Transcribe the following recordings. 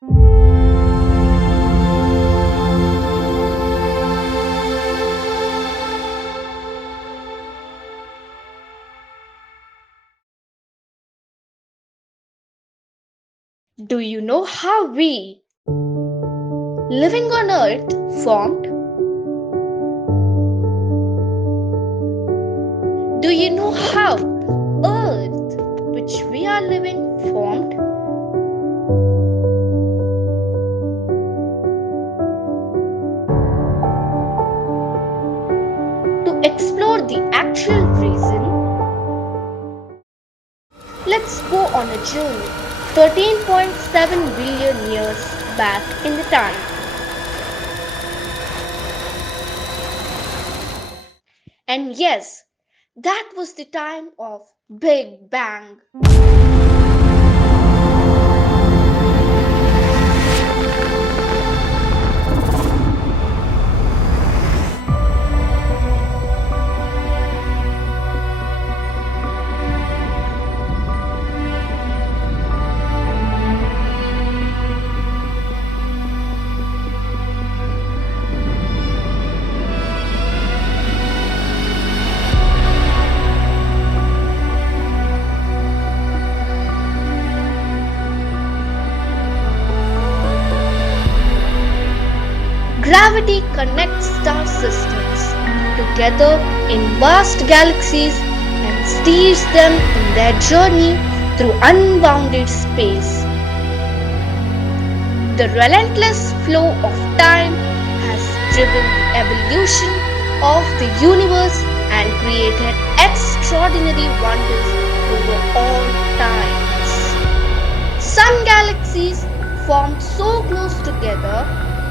Do you know how we, living on Earth, formed? Do you know how Earth, which we are living, formed? To explore the actual reason, let's go on a journey 13.7 billion years back in the time. And yes, that was the time of Big Bang. Gravity connects star systems together in vast galaxies and steers them in their journey through unbounded space. The relentless flow of time has driven the evolution of the universe and created extraordinary wonders over all times. Some galaxies formed so close together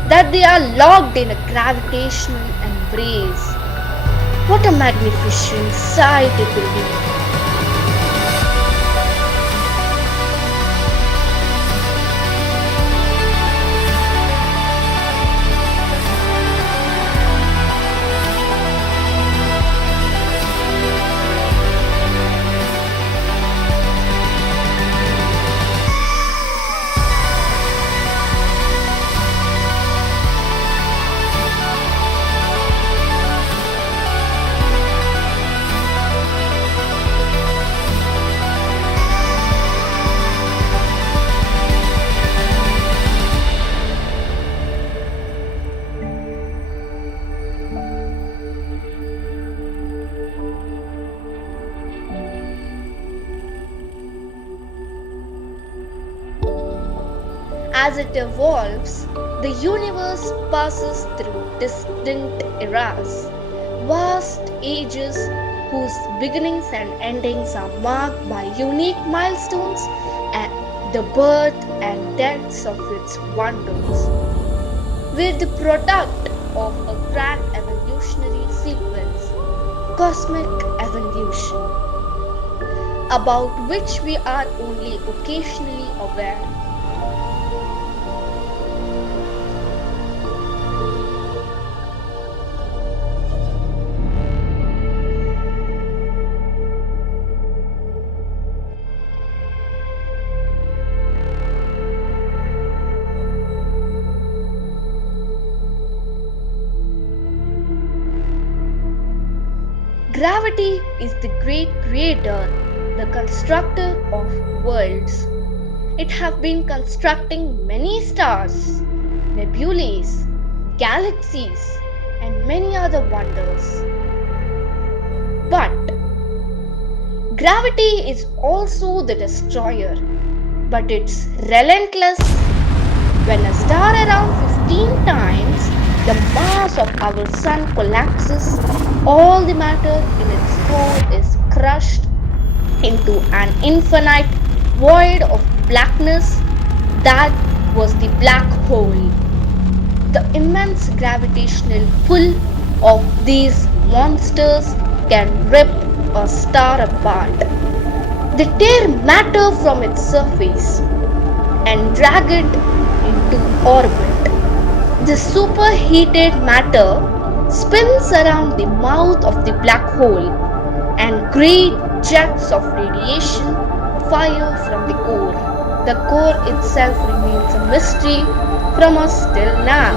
that they are locked in a gravitational embrace. What a magnificent sight it will be! As it evolves, the universe passes through distinct eras, vast ages whose beginnings and endings are marked by unique milestones and the birth and deaths of its wonders. We're the product of a grand evolutionary sequence, cosmic evolution, about which we are only occasionally aware. Gravity is the great creator, the constructor of worlds. It has been constructing many stars, nebulae, galaxies, and many other wonders. But gravity is also the destroyer, but it's relentless. When a star around 15 times the mass of our sun collapses, all the matter in its core is crushed into an infinite void of blackness. That was the black hole. The immense gravitational pull of these monsters can rip a star apart. They tear matter from its surface and drag it into orbit. The superheated matter spins around the mouth of the black hole, and great jets of radiation fire from the core. The core itself remains a mystery from us till now.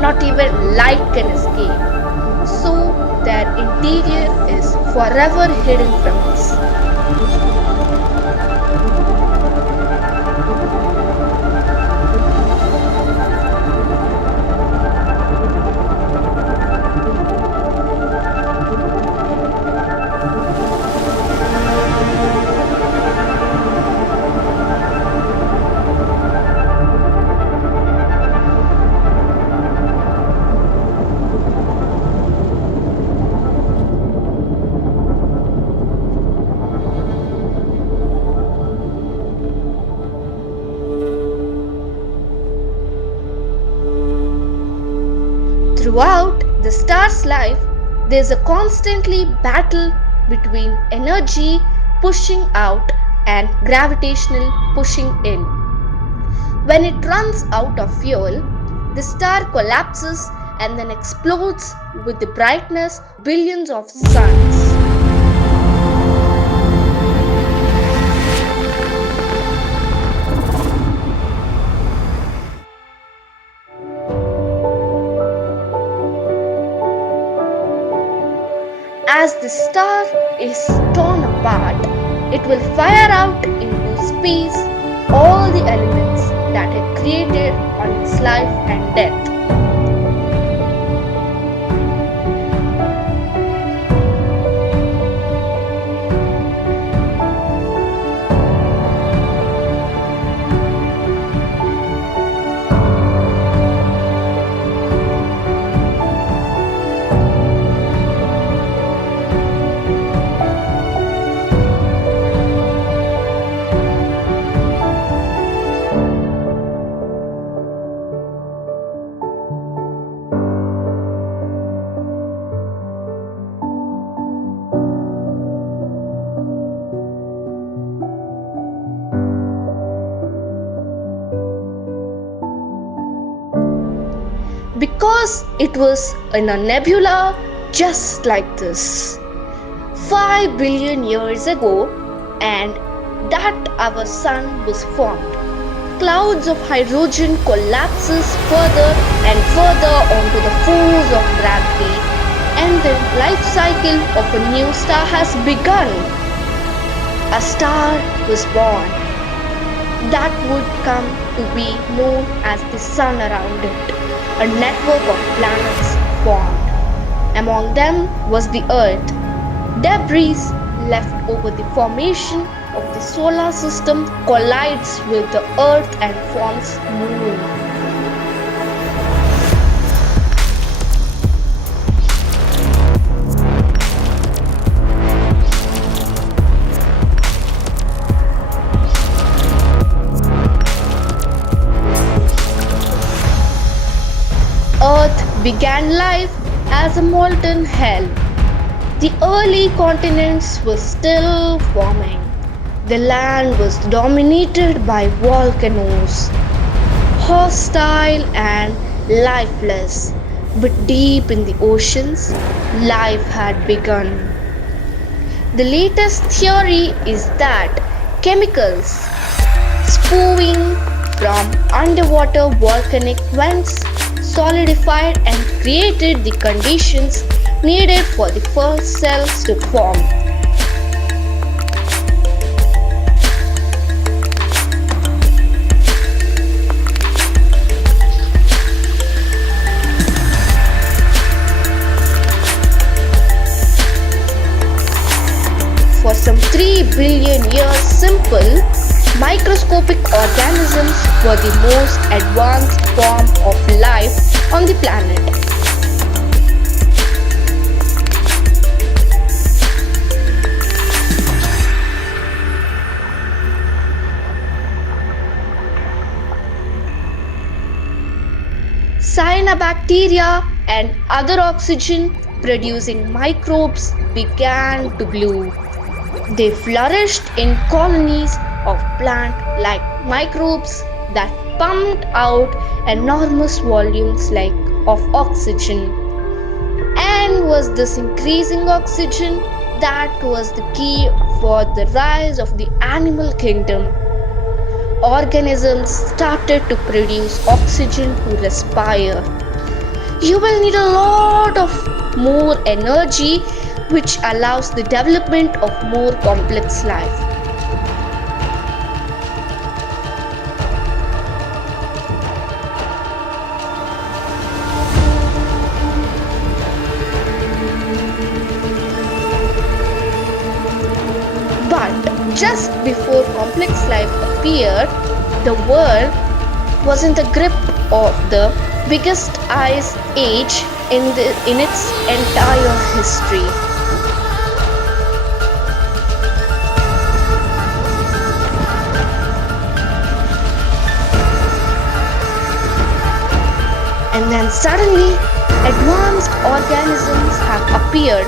Not even light can escape. So their interior is forever hidden from us. Throughout the star's life, there is a constantly battle between energy pushing out and gravitational pushing in. When it runs out of fuel, the star collapses and then explodes with the brightness of billions of suns. As the star is torn apart, it will fire out into space all the elements that it created on its life and death. Because it was in a nebula just like this 5 billion years ago, and that our sun was formed. Clouds of hydrogen collapses further and further onto the force of gravity, and the life cycle of a new star has begun. A star was born that would come to be known as the sun around it. A network of planets formed. Among them was the Earth. Debris left over the formation of the solar system collides with the Earth and forms Moon. Earth began life as a molten hell. The early continents were still forming. The land was dominated by volcanoes, hostile and lifeless. But deep in the oceans, life had begun. The latest theory is that chemicals spewing from underwater volcanic vents solidified and created the conditions needed for the first cells to form. For some 3 billion years, simple microscopic organisms were the most advanced form of life on the planet. Cyanobacteria and other oxygen producing microbes began to bloom. They flourished in colonies of plant-like microbes that pumped out enormous volumes of oxygen. And was this increasing oxygen that was the key for the rise of the animal kingdom? organisms started to produce oxygen to respire. You will need a lot of more energy, which allows the development of more complex life. But just before complex life appeared, the world was in the grip of the biggest ice age in its entire history. And then suddenly, advanced organisms have appeared